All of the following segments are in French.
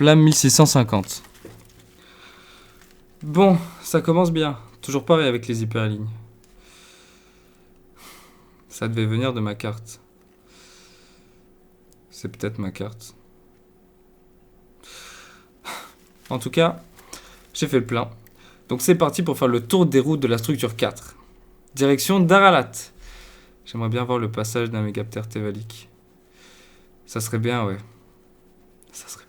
Flamme 1650. Bon, ça commence bien. Toujours pareil avec les hyperlignes. Ça devait venir de ma carte. C'est peut-être ma carte. En tout cas, j'ai fait le plein. Donc c'est parti pour faire le tour des routes de la structure 4. Direction Daralat. J'aimerais bien voir le passage d'un mégaptère Tevalik. Ça serait bien, ouais. Ça serait bien.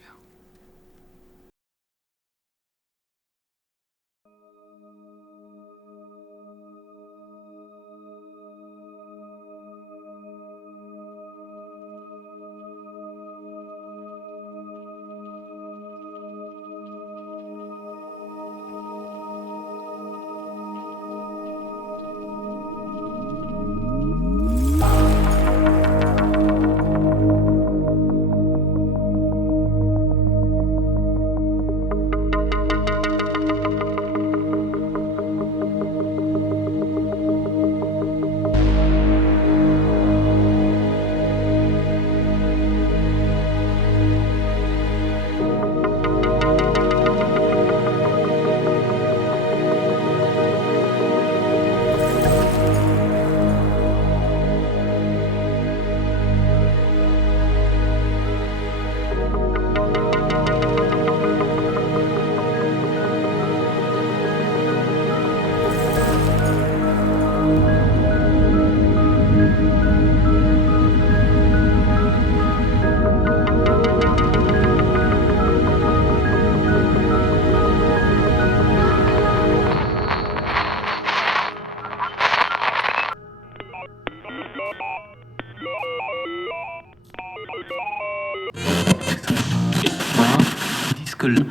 Disque là.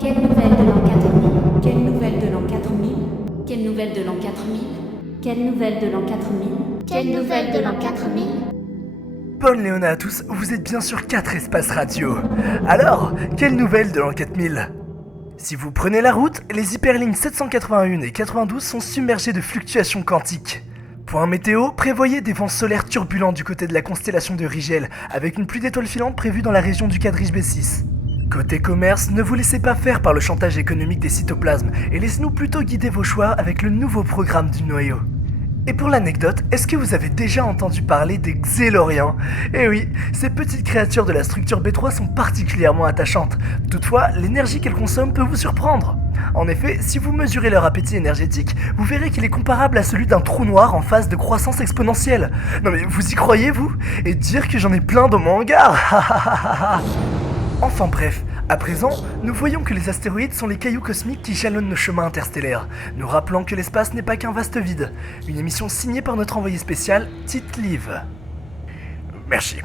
Quelle nouvelle de l'an 4000? Quelle nouvelle de l'an 4000? Quelle nouvelle de l'an 4000? Quelle nouvelle de l'an 4000? Quelle nouvelle de l'an 4000? Bonne Léona à tous, vous êtes bien sur 4 espaces radio. Alors, quelle nouvelle de l'an 4000? Si vous prenez la route, les hyperlignes 781 et 92 sont submergées de fluctuations quantiques. Point météo, prévoyez des vents solaires turbulents du côté de la constellation de Rigel, avec une pluie d'étoiles filantes prévue dans la région du quadrige B6. Côté commerce, ne vous laissez pas faire par le chantage économique des cytoplasmes, et laissez-nous plutôt guider vos choix avec le nouveau programme du noyau. Et pour l'anecdote, est-ce que vous avez déjà entendu parler des Xéloriens? Eh oui, ces petites créatures de la structure B3 sont particulièrement attachantes. Toutefois, l'énergie qu'elles consomment peut vous surprendre. En effet, si vous mesurez leur appétit énergétique, vous verrez qu'il est comparable à celui d'un trou noir en phase de croissance exponentielle. Non mais vous y croyez, vous? Et dire que j'en ai plein dans mon hangar. Enfin bref, à présent, nous voyons que les astéroïdes sont les cailloux cosmiques qui jalonnent nos chemins interstellaires, nous rappelant que l'espace n'est pas qu'un vaste vide. Une émission signée par notre envoyé spécial, Tite-Live. Merci.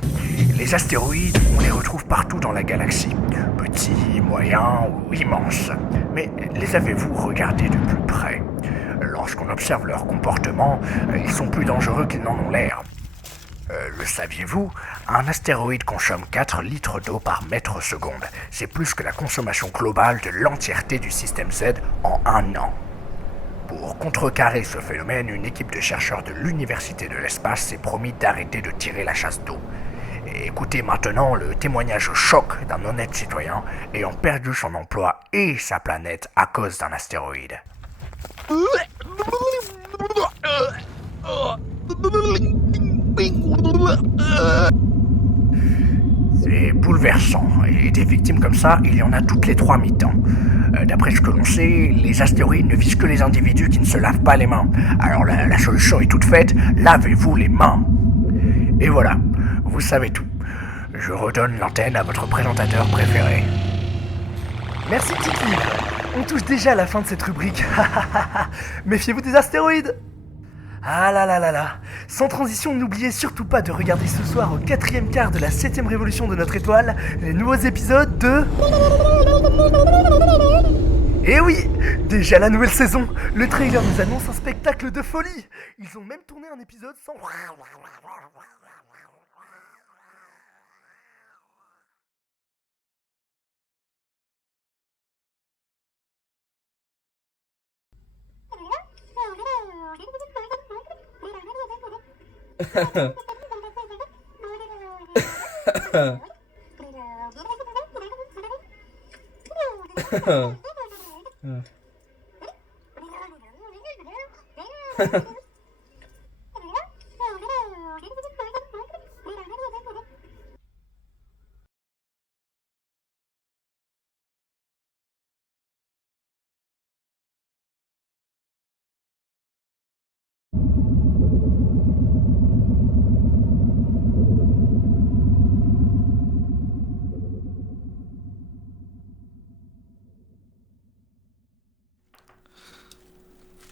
Les astéroïdes, on les retrouve partout dans la galaxie. Petits, moyens ou immenses. Mais les avez-vous regardés de plus près? Lorsqu'on observe leur comportement, ils sont plus dangereux qu'ils n'en ont l'air. Le saviez-vous? Un astéroïde consomme 4 litres d'eau par mètre seconde. C'est plus que la consommation globale de l'entièreté du système Z en un an. Pour contrecarrer ce phénomène, une équipe de chercheurs de l'Université de l'Espace s'est promis d'arrêter de tirer la chasse d'eau. Écoutez maintenant le témoignage choc d'un honnête citoyen ayant perdu son emploi et sa planète à cause d'un astéroïde. C'est bouleversant, et des victimes comme ça, il y en a toutes les 3 mi-temps. D'après ce que l'on sait, les astéroïdes ne visent que les individus qui ne se lavent pas les mains. Alors la solution est toute faite, lavez-vous les mains. Et voilà, vous savez tout. Je redonne l'antenne à votre présentateur préféré. Merci Tite-Live. On touche déjà à la fin de cette rubrique. Méfiez-vous des astéroïdes. Ah là là là là. Sans transition, n'oubliez surtout pas de regarder ce soir au 4e quart de la 7ème révolution de notre étoile, les nouveaux épisodes de... Eh oui, déjà la nouvelle saison. Le trailer nous annonce un spectacle de folie. Ils ont même tourné un épisode sans...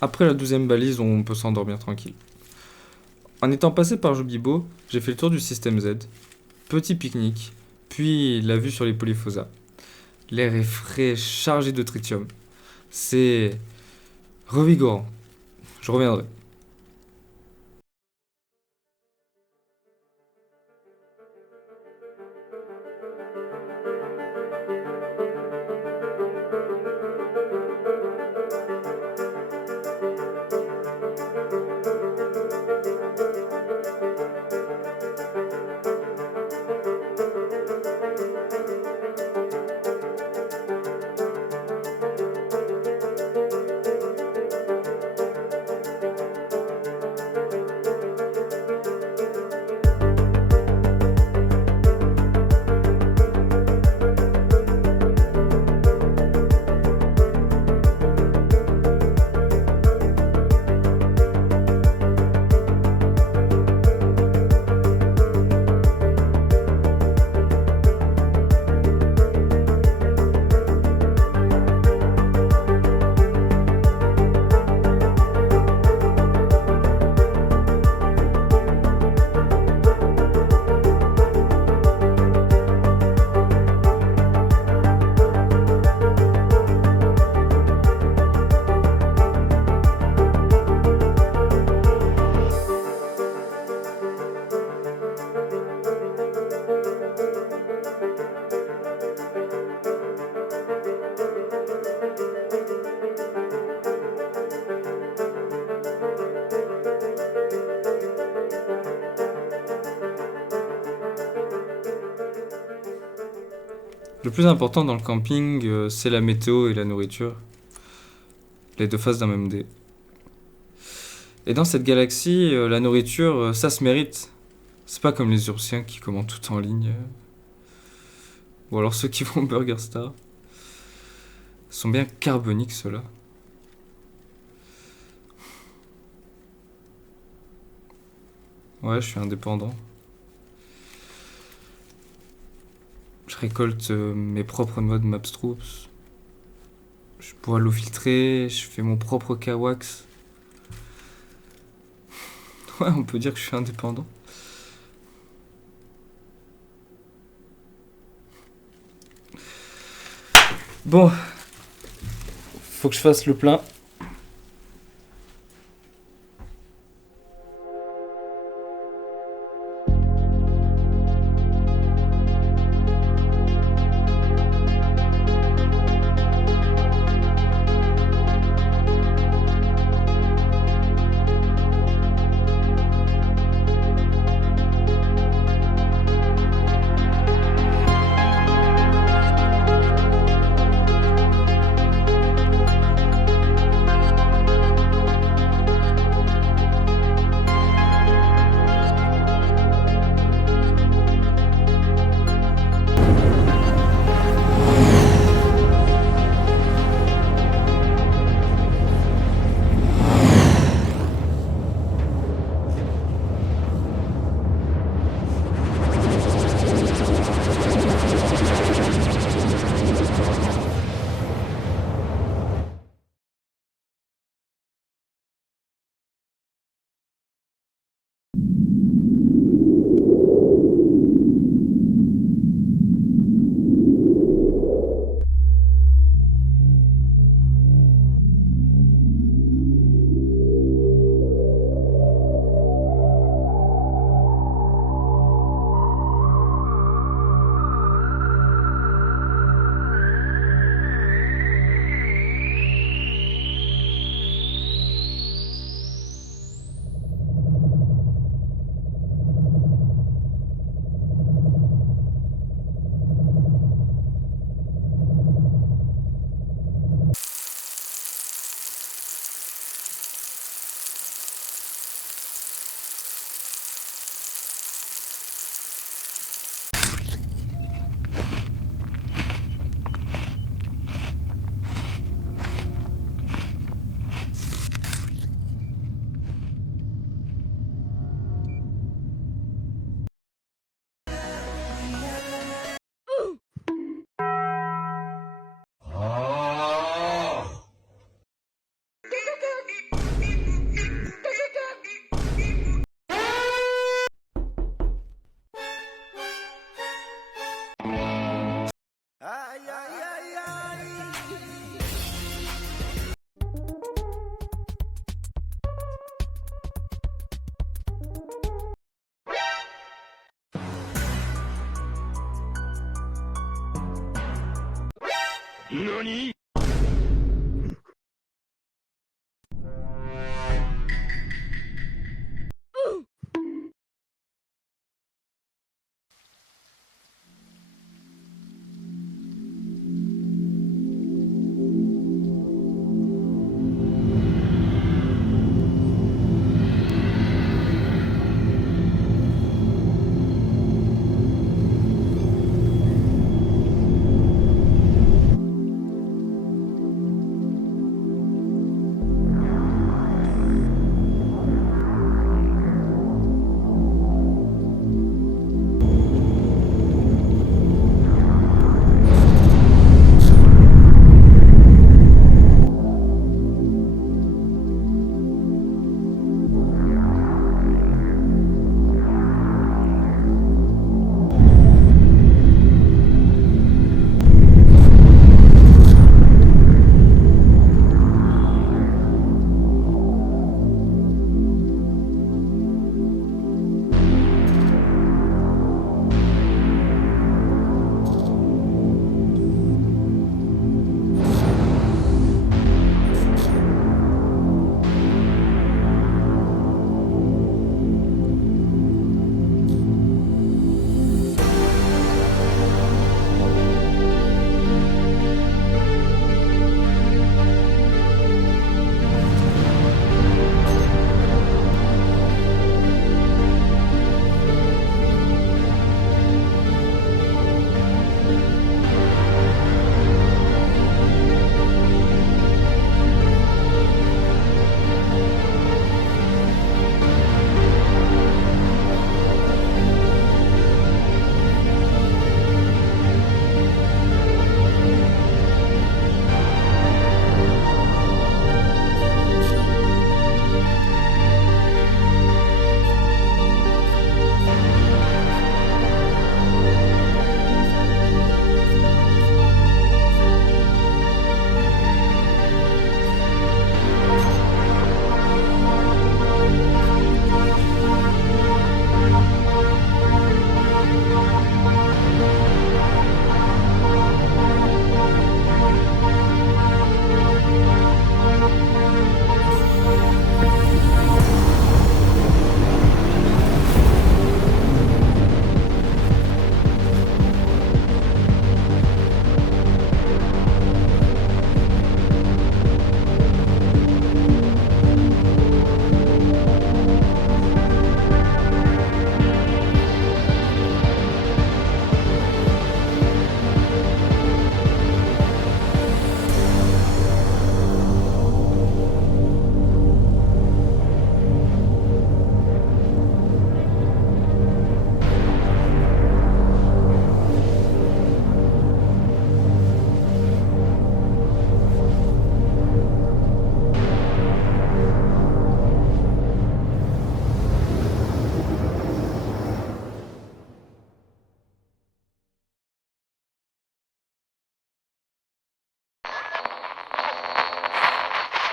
Après la 12e balise, on peut s'endormir tranquille. En étant passé par Jobibo, j'ai fait le tour du système Z, petit pique-nique, puis la vue sur les polyphosas. L'air est frais, chargé de tritium. C'est revigorant. Je reviendrai. Le plus important dans le camping, c'est la météo et la nourriture. Les deux faces d'un même dé. Et dans cette galaxie, la nourriture, ça se mérite. C'est pas comme les Ursiens qui commandent tout en ligne. Ou alors ceux qui vont au Burger Star. Ils sont bien carboniques, ceux-là. Ouais, je suis indépendant. Je récolte mes propres noix de Mapstroops. Je bois l'eau filtrée, je fais mon propre Kawax. Ouais, on peut dire que je suis indépendant. Bon, faut que je fasse le plein.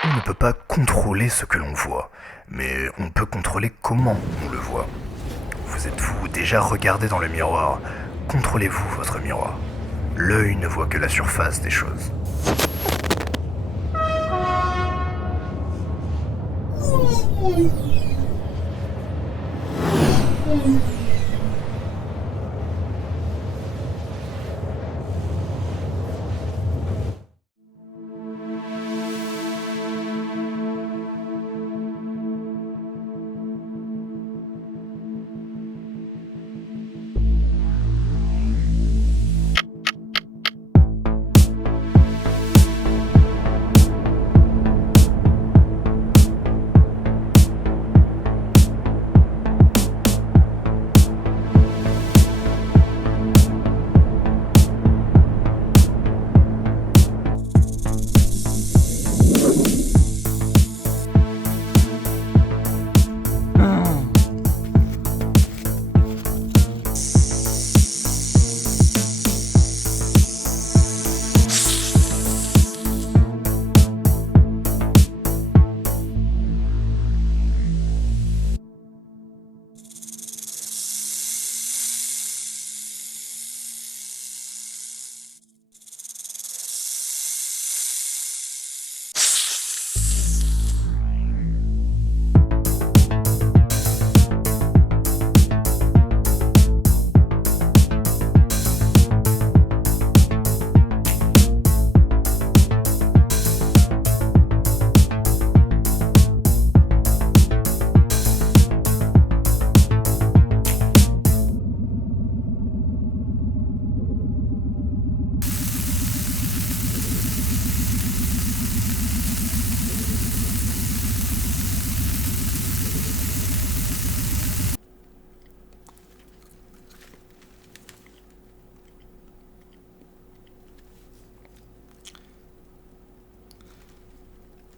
On ne peut pas contrôler ce que l'on voit, mais on peut contrôler comment on le voit. Vous êtes-vous déjà regardé dans le miroir? Contrôlez-vous votre miroir. L'œil ne voit que la surface des choses.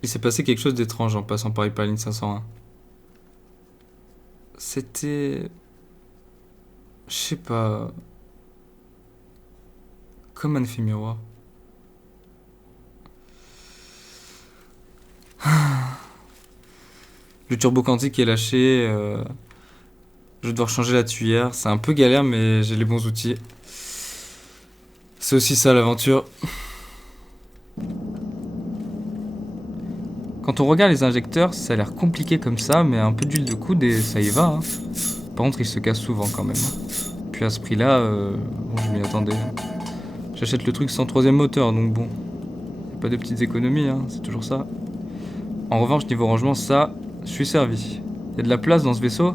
Il s'est passé quelque chose d'étrange en passant par Hyperlink 501. C'était... Je sais pas... Comme un effet miroir. Le turbo quantique est lâché. Je vais devoir changer la tuyère. C'est un peu galère, mais j'ai les bons outils. C'est aussi ça l'aventure. Quand on regarde les injecteurs, ça a l'air compliqué comme ça, mais un peu d'huile de coude et ça y va. Hein. Par contre, ils se cassent souvent quand même. Puis à ce prix-là, bon, je m'y attendais. J'achète le truc sans troisième moteur, donc bon. Pas de petites économies, hein, c'est toujours ça. En revanche, niveau rangement, ça, je suis servi. Il y a de la place dans ce vaisseau.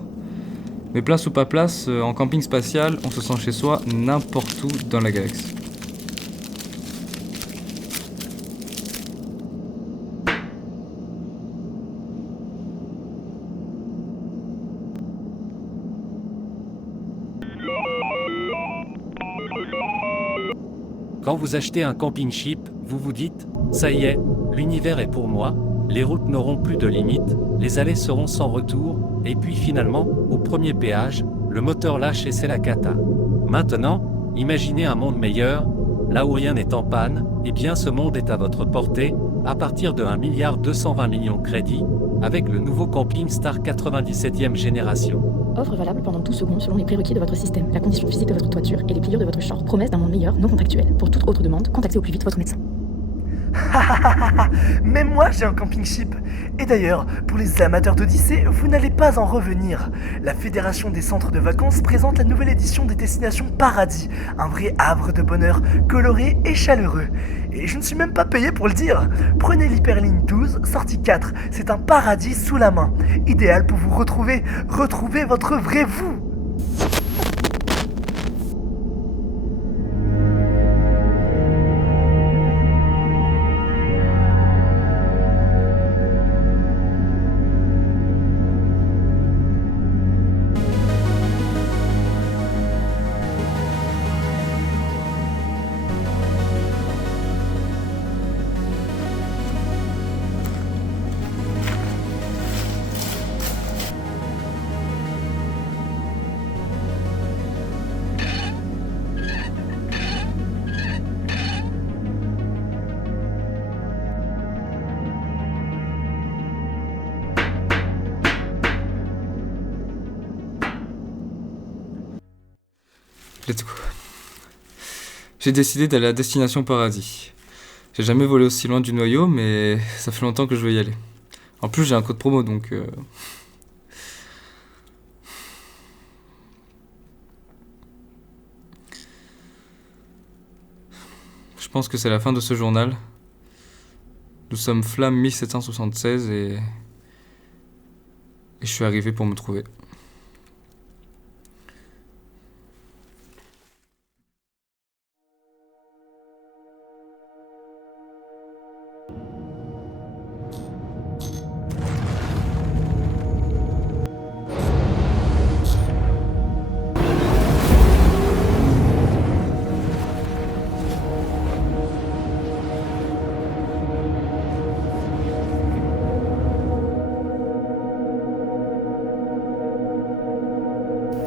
Mais place ou pas place, en camping spatial, on se sent chez soi n'importe où dans la galaxie. Quand vous achetez un camping ship, vous vous dites « Ça y est, l'univers est pour moi, les routes n'auront plus de limites, les allées seront sans retour, et puis finalement, au premier péage, le moteur lâche et c'est la cata. » Maintenant, imaginez un monde meilleur, là où rien n'est en panne, et bien ce monde est à votre portée, à partir de 1,220 milliard de crédits, avec le nouveau camping Star 97e génération. Offre valable pendant 12 secondes selon les prérequis de votre système, la condition physique de votre toiture et les pliures de votre champ. Promesse d'un monde meilleur, non contractuel. Pour toute autre demande, contactez au plus vite votre médecin. Même moi j'ai un camping ship. Et d'ailleurs, pour les amateurs d'Odyssée, vous n'allez pas en revenir. La Fédération des centres de vacances présente la nouvelle édition des destinations Paradis, un vrai havre de bonheur, coloré et chaleureux. Et je ne suis même pas payé pour le dire. Prenez l'Hyperlink 12, sortie 4, c'est un paradis sous la main. Idéal pour vous retrouver votre vrai vous. Let's go. J'ai décidé d'aller à Destination Paradis. J'ai jamais volé aussi loin du noyau, mais ça fait longtemps que je veux y aller. En plus, j'ai un code promo, donc... Je pense que c'est la fin de ce journal. Nous sommes Flamme 1776 et je suis arrivé pour me trouver.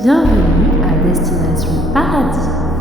Bienvenue à Destination Paradis.